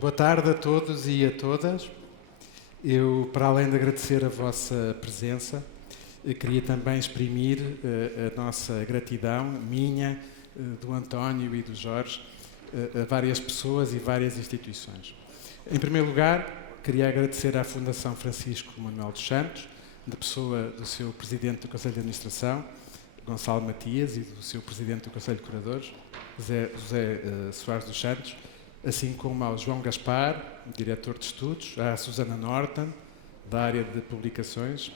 Boa tarde a todos e a todas. Eu, para além de agradecer a vossa presença, queria também exprimir a nossa gratidão, minha, do António e do Jorge, a várias pessoas e várias instituições. Em primeiro lugar, queria agradecer à Fundação Francisco Manuel dos Santos, da pessoa do seu Presidente do Conselho de Administração, Gonçalo Matias, e do seu Presidente do Conselho de Curadores, José Soares dos Santos, assim como ao João Gaspar, diretor de estudos, à Susana Norton, da área de publicações,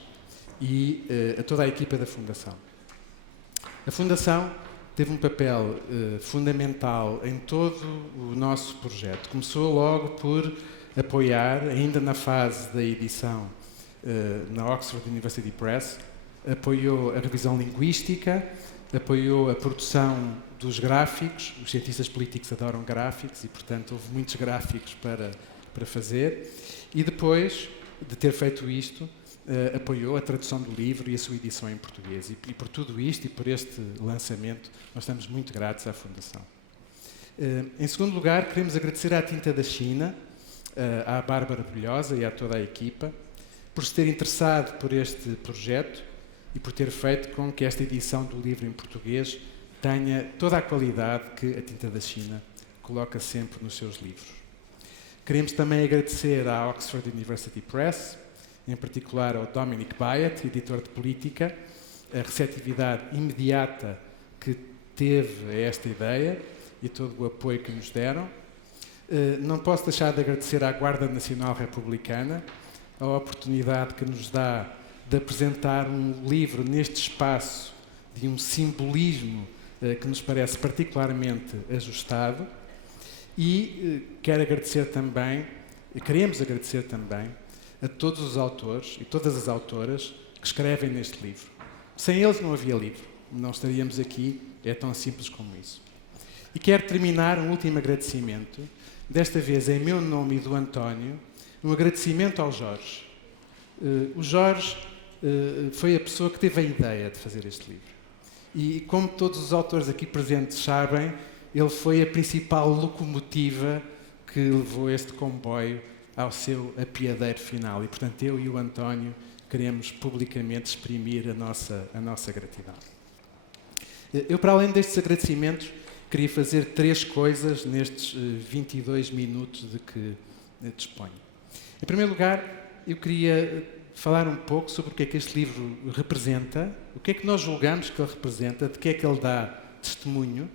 e a toda a equipa da Fundação. A Fundação teve um papel fundamental em todo o nosso projeto. Começou logo por apoiar, ainda na fase da edição na Oxford University Press, apoiou a revisão linguística, apoiou a produção dos gráficos. Os cientistas políticos adoram gráficos e, portanto, houve muitos gráficos para fazer. E depois de ter feito isto, apoiou a tradução do livro e a sua edição em português. E por tudo isto e por este lançamento, nós estamos muito gratos à Fundação. Em segundo lugar, queremos agradecer à Tinta da China, à Bárbara Brilhosa e a toda a equipa, por se ter interessado por este projeto e por ter feito com que esta edição do livro em português tenha toda a qualidade que a Tinta da China coloca sempre nos seus livros. Queremos também agradecer à Oxford University Press, em particular ao Dominic Byatt, editor de política, a receptividade imediata que teve a esta ideia e todo o apoio que nos deram. Não posso deixar de agradecer à Guarda Nacional Republicana a oportunidade que nos dá de apresentar um livro neste espaço de um simbolismo que nos parece particularmente ajustado, e queremos agradecer também a todos os autores e todas as autoras que escrevem neste livro. Sem eles não havia livro, não estaríamos aqui, é tão simples como isso. E quero terminar um último agradecimento, desta vez em meu nome e do António, um agradecimento ao Jorge. O Jorge foi a pessoa que teve a ideia de fazer este livro. E como todos os autores aqui presentes sabem, ele foi a principal locomotiva que levou este comboio ao seu apiadeiro final. E, portanto, eu e o António queremos publicamente exprimir a nossa gratidão. Eu, para além destes agradecimentos, queria fazer 3 coisas nestes 22 minutos de que disponho. Em primeiro lugar, eu queria falar um pouco sobre o que é que este livro representa, o que é que nós julgamos que ele representa, de que é que ele dá testemunho.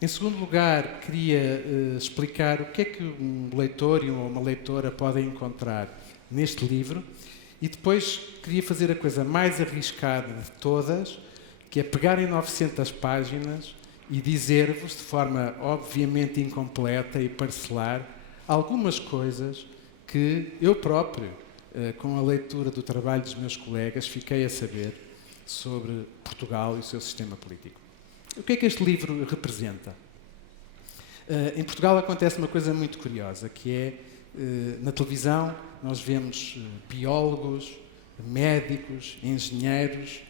Em segundo lugar, queria explicar o que é que um leitor ou uma leitora podem encontrar neste livro. E depois queria fazer a coisa mais arriscada de todas, que é pegar em 900 páginas e dizer-vos, de forma obviamente incompleta e parcelar, algumas coisas que eu próprio, com a leitura do trabalho dos meus colegas, fiquei a saber sobre Portugal e o seu sistema político. O que é que este livro representa? Em Portugal acontece uma coisa muito curiosa, que é, na televisão, nós vemos biólogos, médicos, engenheiros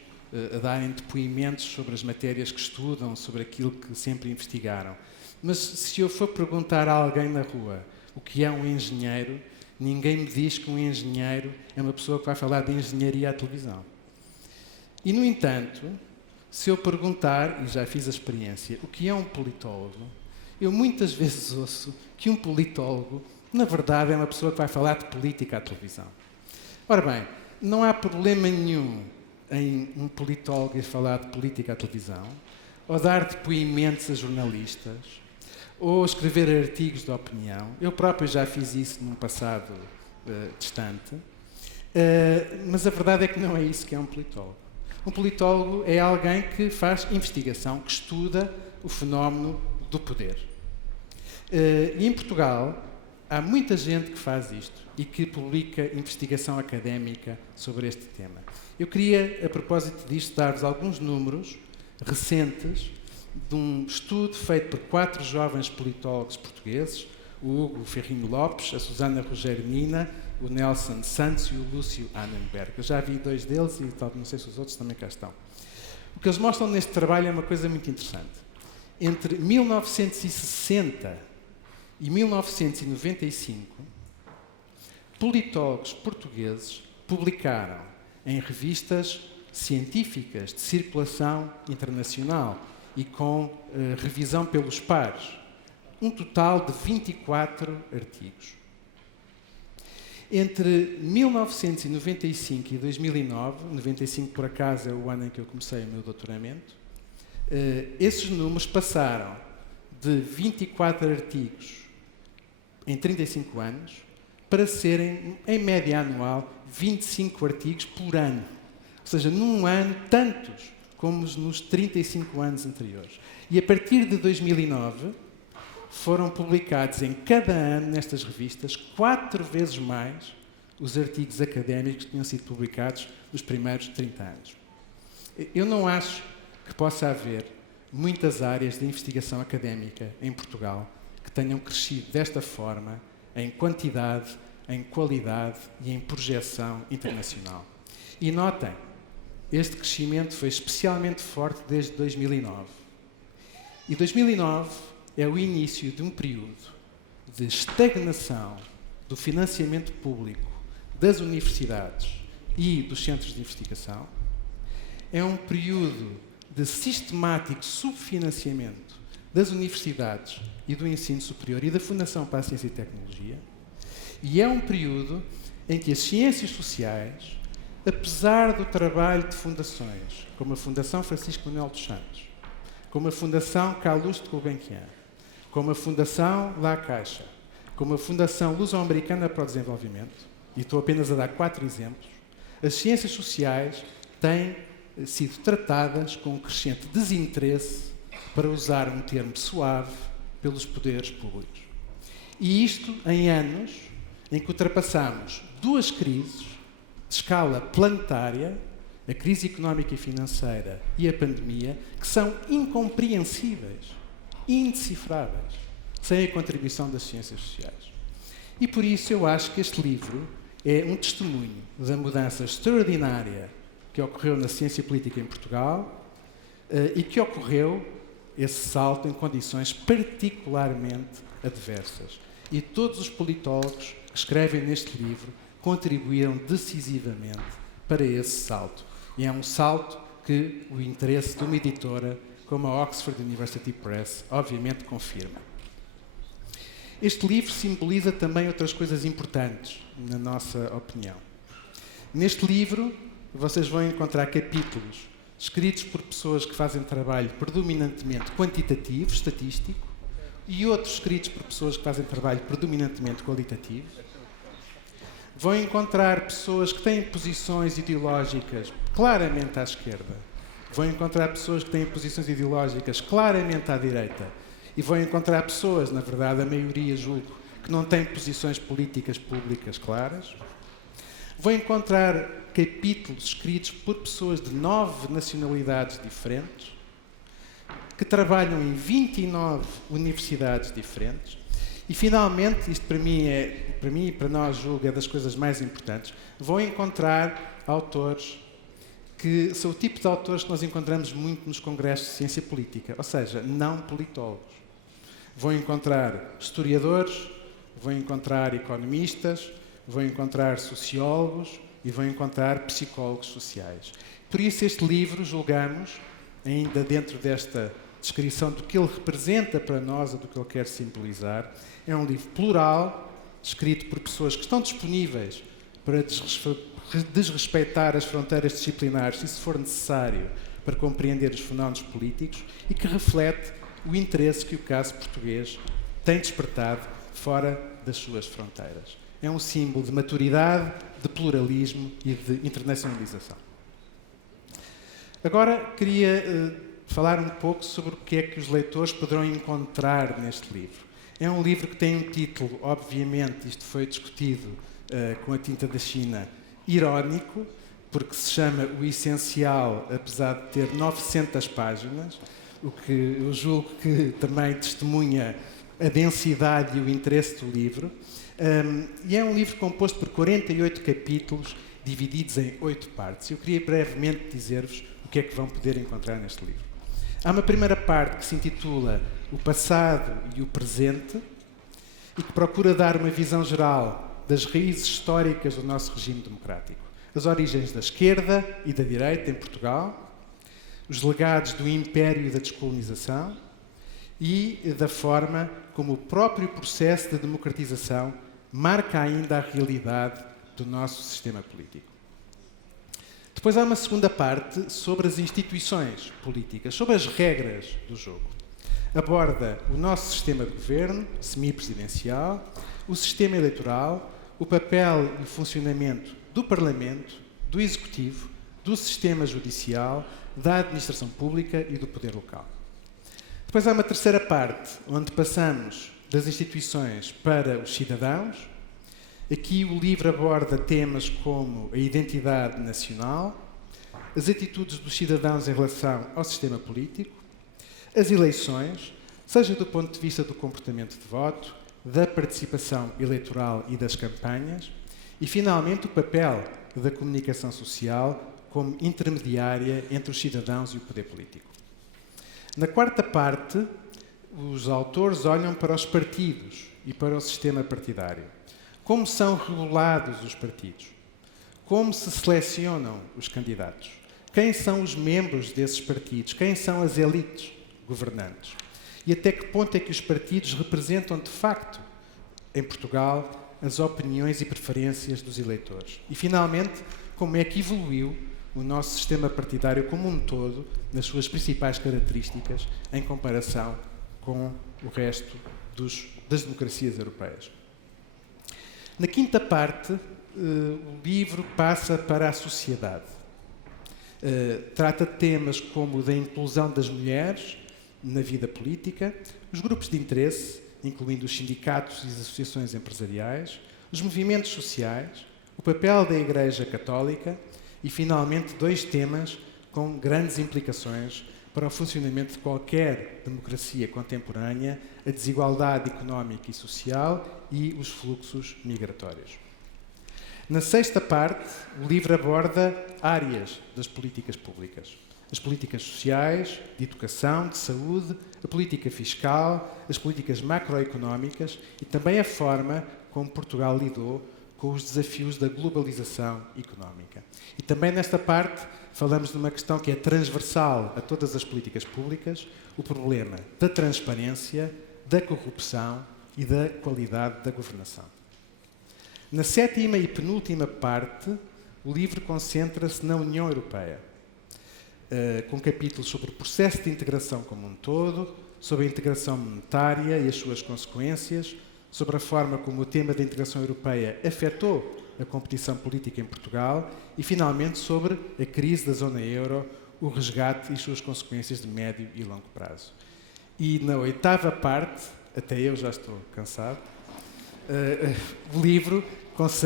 a darem depoimentos sobre as matérias que estudam, sobre aquilo que sempre investigaram. Mas se eu for perguntar a alguém na rua o que é um engenheiro, ninguém me diz que um engenheiro é uma pessoa que vai falar de engenharia à televisão. E, no entanto, se eu perguntar, e já fiz a experiência, o que é um politólogo, eu muitas vezes ouço que um politólogo, na verdade, é uma pessoa que vai falar de política à televisão. Ora bem, não há problema nenhum em um politólogo ir falar de política à televisão, ou dar depoimentos a jornalistas, ou escrever artigos de opinião. Eu próprio já fiz isso num passado distante, mas a verdade é que não é isso que é um politólogo. Um politólogo é alguém que faz investigação, que estuda o fenómeno do poder. E em Portugal há muita gente que faz isto e que publica investigação académica sobre este tema. Eu queria, a propósito disto, dar-vos alguns números recentes de um estudo feito por 4 jovens politólogos portugueses, o Hugo Ferrinho Lopes, a Susana Rogério Mina, o Nelson Santos e o Lúcio Annenberg. Eu já vi 2 deles e não sei se os outros também cá estão. O que eles mostram neste trabalho é uma coisa muito interessante. Entre 1960 e 1995, politólogos portugueses publicaram em revistas científicas de circulação internacional e com revisão pelos pares, um total de 24 artigos. Entre 1995 e 2009, 95 por acaso é o ano em que eu comecei o meu doutoramento, esses números passaram de 24 artigos em 35 anos para serem, em média anual, 25 artigos por ano. Ou seja, num ano, tantos como nos 35 anos anteriores. E a partir de 2009, foram publicados em cada ano, nestas revistas, 4 vezes mais os artigos académicos que tinham sido publicados nos primeiros 30 anos. Eu não acho que possa haver muitas áreas de investigação académica em Portugal que tenham crescido desta forma, em quantidade, em qualidade e em projeção internacional. E notem, este crescimento foi especialmente forte desde 2009. E 2009 é o início de um período de estagnação do financiamento público das universidades e dos centros de investigação. É um período de sistemático subfinanciamento das universidades e do ensino superior e da Fundação para a Ciência e Tecnologia. E é um período em que as ciências sociais, apesar do trabalho de fundações, como a Fundação Francisco Manuel dos Santos, como a Fundação Calouste Gulbenkian, como a Fundação La Caixa, como a Fundação Luso-Americana para o Desenvolvimento, e estou apenas a dar 4 exemplos, as ciências sociais têm sido tratadas com um crescente desinteresse, para usar um termo suave, pelos poderes públicos. E isto em anos em que ultrapassamos 2 crises de escala planetária, a crise económica e financeira e a pandemia, que são incompreensíveis, indecifráveis, sem a contribuição das ciências sociais. E por isso eu acho que este livro é um testemunho da mudança extraordinária que ocorreu na ciência política em Portugal e que ocorreu esse salto em condições particularmente adversas. E todos os politólogos que escrevem neste livro contribuíram decisivamente para esse salto. E é um salto que o interesse de uma editora como a Oxford University Press obviamente confirma. Este livro simboliza também outras coisas importantes, na nossa opinião. Neste livro, vocês vão encontrar capítulos escritos por pessoas que fazem trabalho predominantemente quantitativo, estatístico, e outros escritos por pessoas que fazem trabalho predominantemente qualitativo. Vão encontrar pessoas que têm posições ideológicas claramente à esquerda. Vão encontrar pessoas que têm posições ideológicas claramente à direita. E vão encontrar pessoas, na verdade, a maioria julgo, que não têm posições políticas públicas claras. Vão encontrar capítulos escritos por pessoas de 9 nacionalidades diferentes, que trabalham em 29 universidades diferentes. E, finalmente, isto para mim e para nós julgo é das coisas mais importantes, vão encontrar autores que são o tipo de autores que nós encontramos muito nos congressos de ciência política, ou seja, não politólogos. Vão encontrar historiadores, vão encontrar economistas, vão encontrar sociólogos e vão encontrar psicólogos sociais. Por isso este livro, julgamos, ainda dentro desta descrição do que ele representa para nós ou do que ele quer simbolizar, é um livro plural, escrito por pessoas que estão disponíveis para desrespeitar as fronteiras disciplinares, se isso for necessário, para compreender os fenómenos políticos e que reflete o interesse que o caso português tem despertado fora das suas fronteiras. É um símbolo de maturidade, de pluralismo e de internacionalização. Agora queria falar um pouco sobre o que é que os leitores poderão encontrar neste livro. É um livro que tem um título, obviamente, isto foi discutido com a tinta da China, irónico, porque se chama O Essencial, apesar de ter 900 páginas, o que eu julgo que também testemunha a densidade e o interesse do livro. E é um livro composto por 48 capítulos, divididos em 8 partes. Eu queria brevemente dizer-vos o que é que vão poder encontrar neste livro. Há uma primeira parte que se intitula O Passado e o Presente, e que procura dar uma visão geral das raízes históricas do nosso regime democrático, as origens da esquerda e da direita em Portugal, os legados do império e da descolonização e da forma como o próprio processo de democratização marca ainda a realidade do nosso sistema político. Depois há uma segunda parte sobre as instituições políticas, sobre as regras do jogo. Aborda o nosso sistema de governo, semipresidencial, o sistema eleitoral, o papel e o funcionamento do Parlamento, do Executivo, do sistema judicial, da administração pública e do poder local. Depois há uma terceira parte, onde passamos das instituições para os cidadãos. Aqui o livro aborda temas como a identidade nacional, as atitudes dos cidadãos em relação ao sistema político, as eleições, seja do ponto de vista do comportamento de voto, da participação eleitoral e das campanhas, e, finalmente, o papel da comunicação social como intermediária entre os cidadãos e o poder político. Na quarta parte, os autores olham para os partidos e para o sistema partidário. Como são regulados os partidos? Como se selecionam os candidatos? Quem são os membros desses partidos? Quem são as elites governantes? E até que ponto é que os partidos representam, de facto, em Portugal, as opiniões e preferências dos eleitores? E, finalmente, como é que evoluiu o nosso sistema partidário como um todo, nas suas principais características, em comparação com o resto das democracias europeias. Na quinta parte, o livro passa para a sociedade. Trata de temas como o da inclusão das mulheres na vida política, os grupos de interesse, incluindo os sindicatos e as associações empresariais, os movimentos sociais, o papel da Igreja Católica e, finalmente, dois temas com grandes implicações para o funcionamento de qualquer democracia contemporânea: a desigualdade económica e social e os fluxos migratórios. Na sexta parte, o livro aborda áreas das políticas públicas. As políticas sociais, de educação, de saúde, a política fiscal, as políticas macroeconómicas e também a forma como Portugal lidou com os desafios da globalização económica. E também nesta parte falamos de uma questão que é transversal a todas as políticas públicas, o problema da transparência, da corrupção e da qualidade da governação. Na sétima e penúltima parte, o livro concentra-se na União Europeia, com capítulos sobre o processo de integração como um todo, sobre a integração monetária e as suas consequências, sobre a forma como o tema da integração europeia afetou a competição política em Portugal e, finalmente, sobre a crise da zona euro, o resgate e suas consequências de médio e longo prazo. E na oitava parte, até eu já estou cansado, o livro,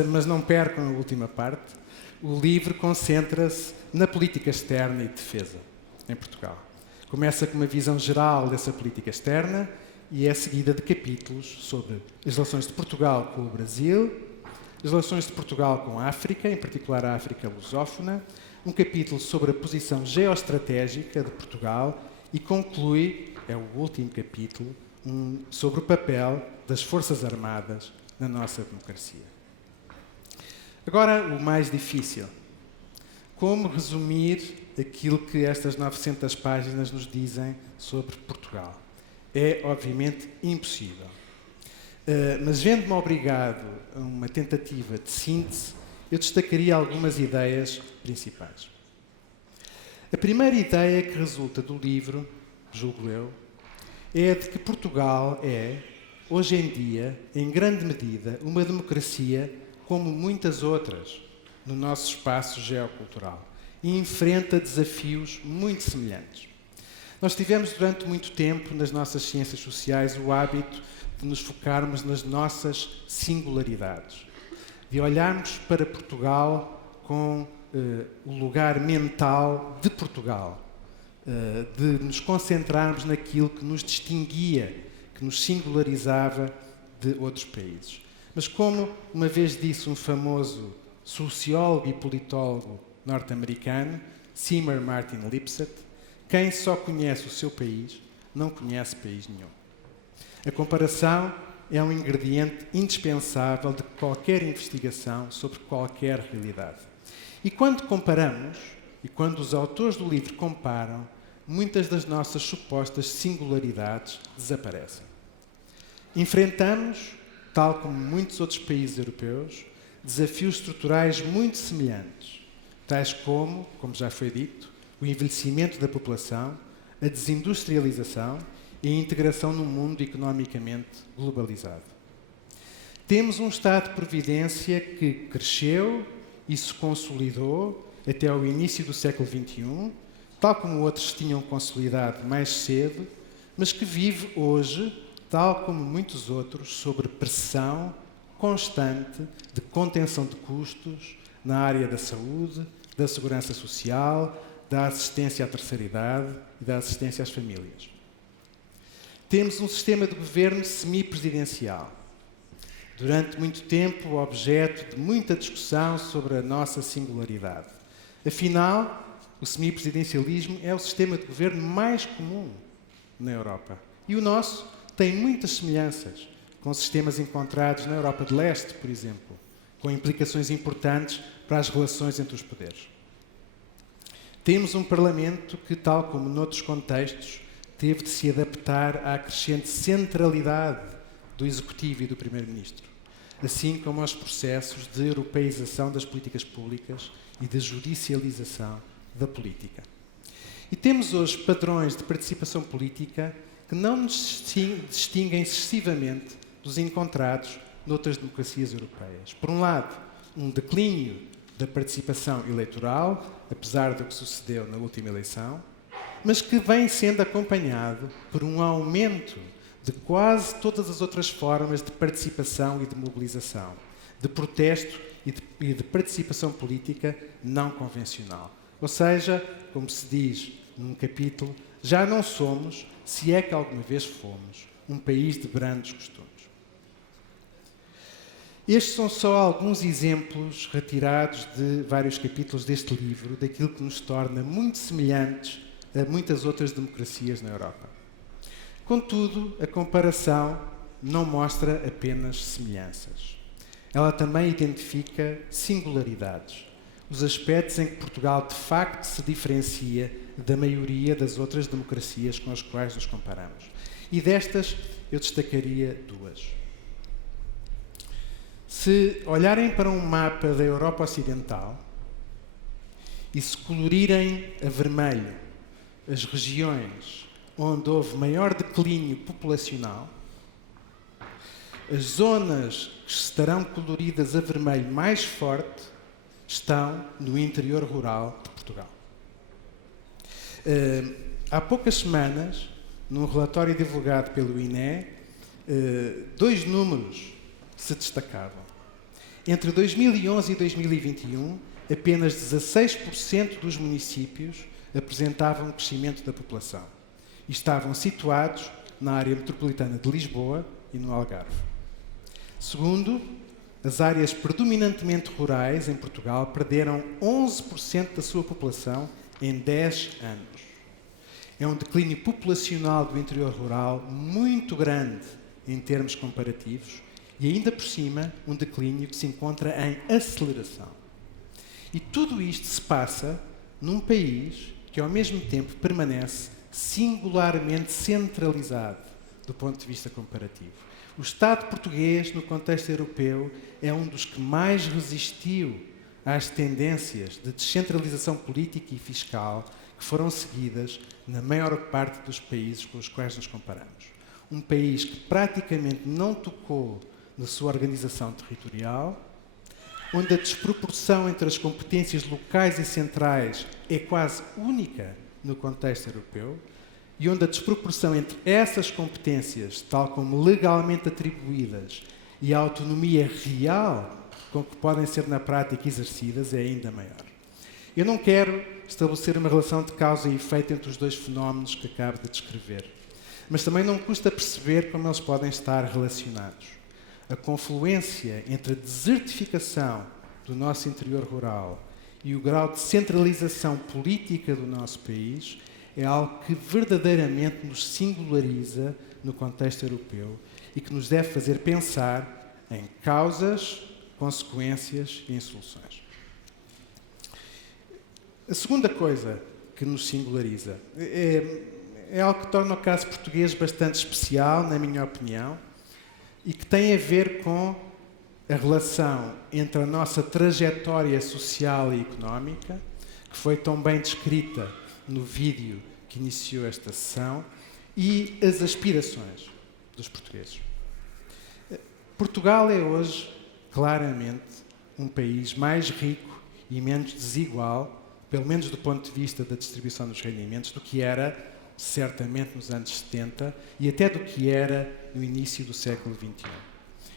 mas não percam a última parte, o livro concentra-se na política externa e de defesa em Portugal. Começa com uma visão geral dessa política externa e é seguida de capítulos sobre as relações de Portugal com o Brasil, as relações de Portugal com a África, em particular a África lusófona, um capítulo sobre a posição geoestratégica de Portugal e conclui, é o último capítulo, sobre o papel das Forças Armadas na nossa democracia. Agora, o mais difícil. Como resumir aquilo que estas 900 páginas nos dizem sobre Portugal? É, obviamente, impossível. Mas, vendo-me obrigado a uma tentativa de síntese, eu destacaria algumas ideias principais. A primeira ideia que resulta do livro, julgo eu, é a de que Portugal é, hoje em dia, em grande medida, uma democracia como muitas outras no nosso espaço geocultural e enfrenta desafios muito semelhantes. Nós tivemos durante muito tempo nas nossas ciências sociais o hábito de nos focarmos nas nossas singularidades, de olharmos para Portugal com o lugar mental de Portugal, de nos concentrarmos naquilo que nos distinguia, que nos singularizava de outros países. Mas como uma vez disse um famoso sociólogo e politólogo norte-americano, Seymour Martin Lipset, quem só conhece o seu país não conhece país nenhum. A comparação é um ingrediente indispensável de qualquer investigação sobre qualquer realidade. E quando comparamos, e quando os autores do livro comparam, muitas das nossas supostas singularidades desaparecem. Enfrentamos, tal como muitos outros países europeus, desafios estruturais muito semelhantes, tais como já foi dito, o envelhecimento da população, a desindustrialização e a integração num mundo economicamente globalizado. Temos um Estado de Providência que cresceu e se consolidou até ao início do século XXI, tal como outros tinham consolidado mais cedo, mas que vive hoje, tal como muitos outros, sob pressão constante de contenção de custos na área da saúde, da segurança social, da assistência à terceira idade e da assistência às famílias. Temos um sistema de governo semipresidencial, durante muito tempo objeto de muita discussão sobre a nossa singularidade. Afinal, o semipresidencialismo é o sistema de governo mais comum na Europa. E o nosso tem muitas semelhanças com sistemas encontrados na Europa de Leste, por exemplo, com implicações importantes para as relações entre os poderes. Temos um Parlamento que, tal como noutros contextos, teve de se adaptar à crescente centralidade do Executivo e do Primeiro-Ministro, assim como aos processos de europeização das políticas públicas e de judicialização da política. E temos hoje padrões de participação política que não nos distinguem excessivamente dos encontrados noutras democracias europeias. Por um lado, um declínio da participação eleitoral, apesar do que sucedeu na última eleição, mas que vem sendo acompanhado por um aumento de quase todas as outras formas de participação e de mobilização, de protesto e de participação política não convencional. Ou seja, como se diz num capítulo, já não somos, se é que alguma vez fomos, um país de brandos costumes. Estes são só alguns exemplos retirados de vários capítulos deste livro, daquilo que nos torna muito semelhantes a muitas outras democracias na Europa. Contudo, a comparação não mostra apenas semelhanças. Ela também identifica singularidades, os aspectos em que Portugal de facto se diferencia da maioria das outras democracias com as quais nos comparamos. E destas eu destacaria duas. Se olharem para um mapa da Europa Ocidental e se colorirem a vermelho as regiões onde houve maior declínio populacional, as zonas que estarão coloridas a vermelho mais forte estão no interior rural de Portugal. Há poucas semanas, num relatório divulgado pelo INE, dois números se destacavam. Entre 2011 e 2021, apenas 16% dos municípios apresentavam um crescimento da população e estavam situados na área metropolitana de Lisboa e no Algarve. Segundo, as áreas predominantemente rurais em Portugal perderam 11% da sua população em 10 anos. É um declínio populacional do interior rural muito grande em termos comparativos e, ainda por cima, um declínio que se encontra em aceleração. E tudo isto se passa num país que, ao mesmo tempo, permanece singularmente centralizado do ponto de vista comparativo. O Estado português, no contexto europeu, é um dos que mais resistiu às tendências de descentralização política e fiscal que foram seguidas na maior parte dos países com os quais nos comparamos. Um país que praticamente não tocou na sua organização territorial, onde a desproporção entre as competências locais e centrais é quase única no contexto europeu, e onde a desproporção entre essas competências, tal como legalmente atribuídas, e a autonomia real com que podem ser na prática exercidas é ainda maior. Eu não quero estabelecer uma relação de causa e efeito entre os dois fenómenos que acabo de descrever, mas também não custa perceber como eles podem estar relacionados. A confluência entre a desertificação do nosso interior rural e o grau de centralização política do nosso país é algo que verdadeiramente nos singulariza no contexto europeu e que nos deve fazer pensar em causas, consequências e em soluções. A segunda coisa que nos singulariza é algo que torna o caso português bastante especial, na minha opinião, e que tem a ver com a relação entre a nossa trajetória social e económica, que foi tão bem descrita no vídeo que iniciou esta sessão, e as aspirações dos portugueses. Portugal é hoje, claramente, um país mais rico e menos desigual, pelo menos do ponto de vista da distribuição dos rendimentos, do que era, certamente, nos anos 70 e até do que era no início do século XXI.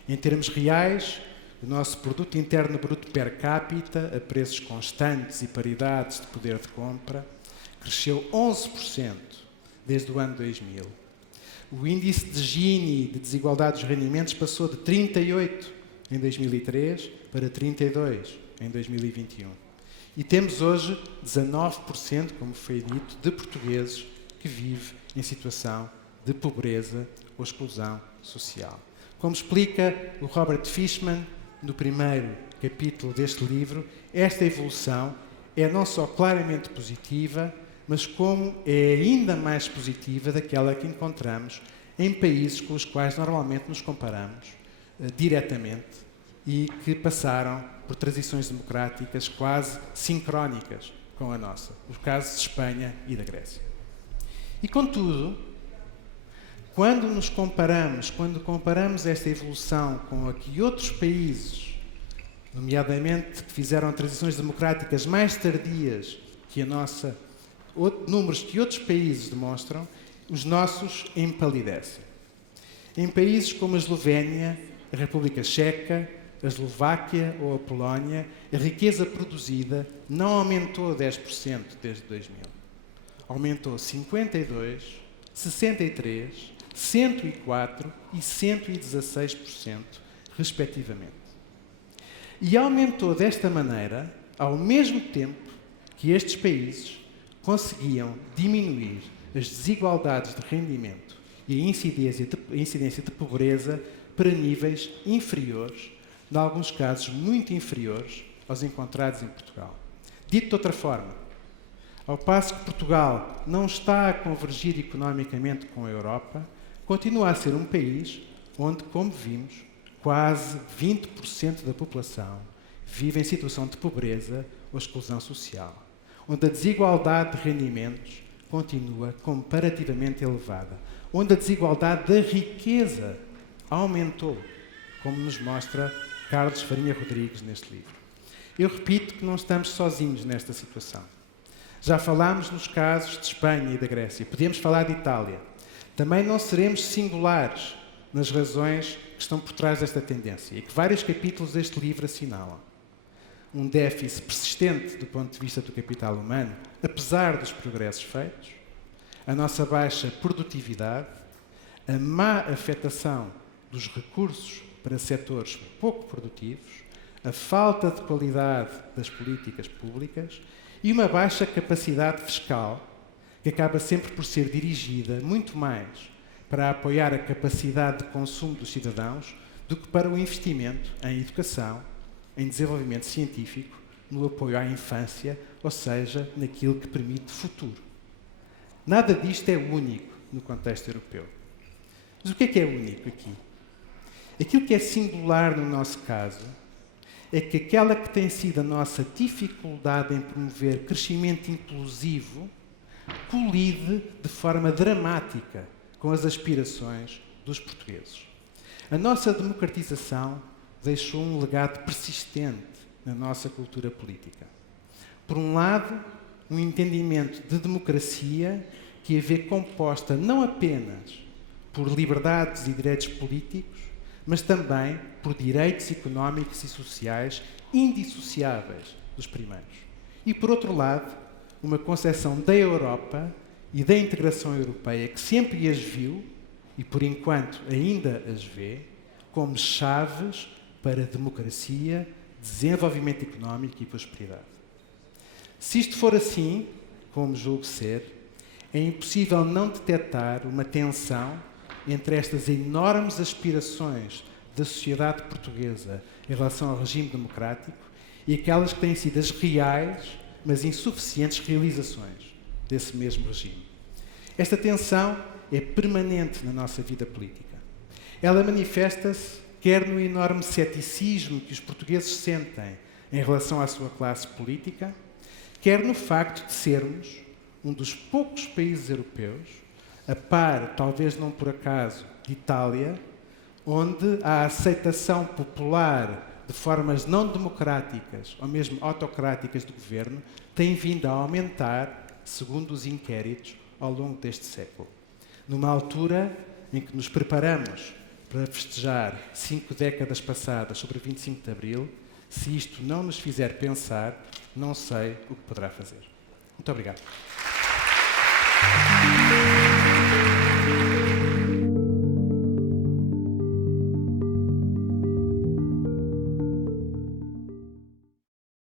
Em termos reais, o nosso produto interno bruto per capita, a preços constantes e paridades de poder de compra, cresceu 11% desde o ano 2000. O índice de Gini de desigualdade dos rendimentos passou de 38 em 2003 para 32 em 2021. E temos hoje 19%, como foi dito, de portugueses que vivem em situação de pobreza ou exclusão social. Como explica o Robert Fishman no primeiro capítulo deste livro, esta evolução é não só claramente positiva, mas como é ainda mais positiva daquela que encontramos em países com os quais normalmente nos comparamos diretamente e que passaram por transições democráticas quase sincrónicas com a nossa, os casos de Espanha e da Grécia. E, contudo, quando comparamos esta evolução com a que outros países, nomeadamente que fizeram transições democráticas mais tardias que a nossa, números que outros países demonstram, os nossos empalidecem. Em países como a Eslovénia, a República Checa, a Eslováquia ou a Polónia, a riqueza produzida não aumentou 10% desde 2000. Aumentou 52%, 63%, 104% e 116%, respectivamente. E aumentou desta maneira, ao mesmo tempo que estes países conseguiam diminuir as desigualdades de rendimento e a incidência de pobreza para níveis inferiores, em alguns casos muito inferiores, aos encontrados em Portugal. Dito de outra forma, ao passo que Portugal não está a convergir economicamente com a Europa, continua a ser um país onde, como vimos, quase 20% da população vive em situação de pobreza ou exclusão social, onde a desigualdade de rendimentos continua comparativamente elevada, onde a desigualdade da riqueza aumentou, como nos mostra Carlos Farinha Rodrigues neste livro. Eu repito que não estamos sozinhos nesta situação. Já falámos nos casos de Espanha e da Grécia, podemos falar de Itália. Também não seremos singulares nas razões que estão por trás desta tendência e que vários capítulos deste livro assinalam. Um déficit persistente do ponto de vista do capital humano, apesar dos progressos feitos, a nossa baixa produtividade, a má afetação dos recursos para setores pouco produtivos, a falta de qualidade das políticas públicas e uma baixa capacidade fiscal, que acaba sempre por ser dirigida muito mais para apoiar a capacidade de consumo dos cidadãos do que para o investimento em educação, em desenvolvimento científico, no apoio à infância, ou seja, naquilo que permite futuro. Nada disto é único no contexto europeu. Mas o que é único aqui? Aquilo que é singular no nosso caso é que aquela que tem sido a nossa dificuldade em promover crescimento inclusivo colide de forma dramática com as aspirações dos portugueses. A nossa democratização deixou um legado persistente na nossa cultura política. Por um lado, um entendimento de democracia que a vê composta não apenas por liberdades e direitos políticos, mas também por direitos económicos e sociais indissociáveis dos primeiros. E, por outro lado, uma concepção da Europa e da integração europeia que sempre as viu, e por enquanto ainda as vê, como chaves para democracia, desenvolvimento económico e prosperidade. Se isto for assim, como julgo ser, é impossível não detectar uma tensão, entre estas enormes aspirações da sociedade portuguesa em relação ao regime democrático e aquelas que têm sido as reais, mas insuficientes realizações desse mesmo regime. Esta tensão é permanente na nossa vida política. Ela manifesta-se quer no enorme ceticismo que os portugueses sentem em relação à sua classe política, quer no facto de sermos um dos poucos países europeus, a par, talvez não por acaso, de Itália, onde a aceitação popular de formas não democráticas ou mesmo autocráticas do governo tem vindo a aumentar, segundo os inquéritos, ao longo deste século. Numa altura em que nos preparamos para festejar 5 décadas passadas sobre o 25 de Abril, se isto não nos fizer pensar, não sei o que poderá fazer. Muito obrigado.